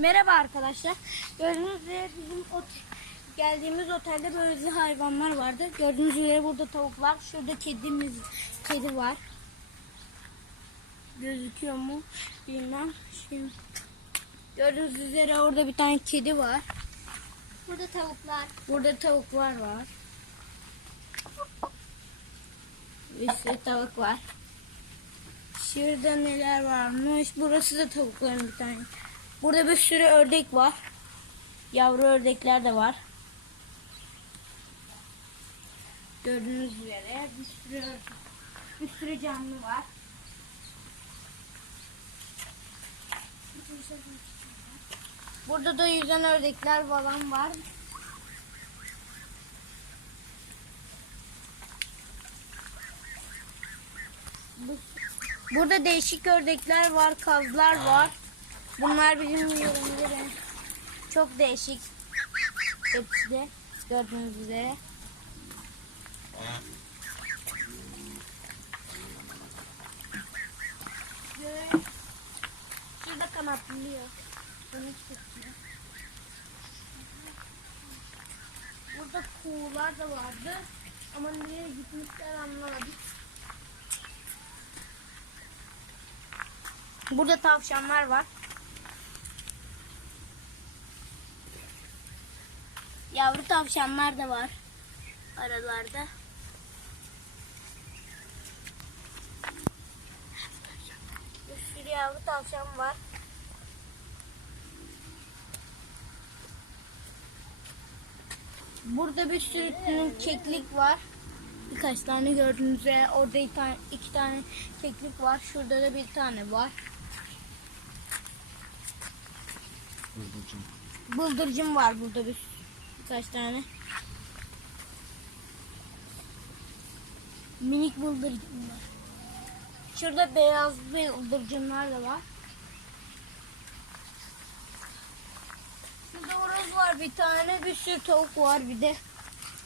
Merhaba arkadaşlar. Gördüğünüz üzere bizim ot- geldiğimiz otelde böyle hayvanlar vardı. Gördüğünüz üzere burada tavuklar. Şurada kedimiz, kedi var. Gözüküyor mu? Bilmem. Şimdi gördüğünüz üzere orada bir tane kedi var. Burada tavuklar. Burada tavuklar var. Bir sürü tavuk var. Şurada neler varmış? Burası da tavukların bir tane. Burada bir sürü ördek var. Yavru ördekler de var. Gördüğünüz üzere bir sürü bir sürü canlı var. Burada da yüzen ördekler falan var. Bu- Burada değişik ördekler var, kazlar var. Bunlar bizim yöremizde çok değişik. Hepsi de gördüğünüz üzere. Şurada kanatlıyor. Bunu tutuyor. Burada kuğular da vardı. Ama nereye gitmişler anlamadım. Burada tavşanlar var. Yavru tavşanlar da var aralarda. Bir sürü yavru tavşan var. Burada bir sürü keklik var. Birkaç tane gördüğünüz üzere orada iki tane, iki tane keklik var. Şurada da bir tane var. Bıldırcın. Bıldırcın var burada bir birkaç tane. Minik bıldırcın var. Şurada beyaz bıldırcınlar da var. Şurada horoz var bir tane. Bir sürü tavuk var bir de.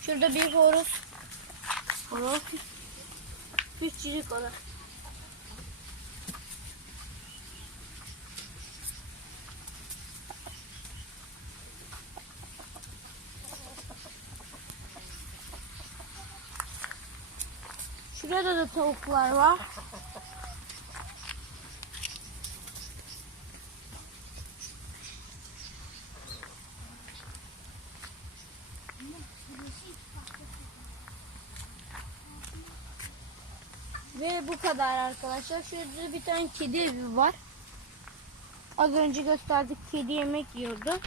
Şurada bir horoz. Horoz. Küçücük o Şurada da tavuklar var. Ve bu kadar arkadaşlar. Şurada bir tane kedi evi var. Az önce gösterdik kedi yemek yiyordu.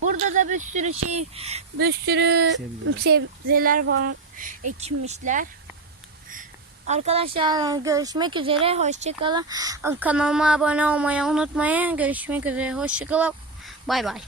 Burada da bir sürü şey, bir sürü Sebzeler. sebzeler falan ekmişler. Arkadaşlar görüşmek üzere. Hoşçakalın. Kanalıma abone olmayı unutmayın. Görüşmek üzere. Hoşçakalın. Bay bay.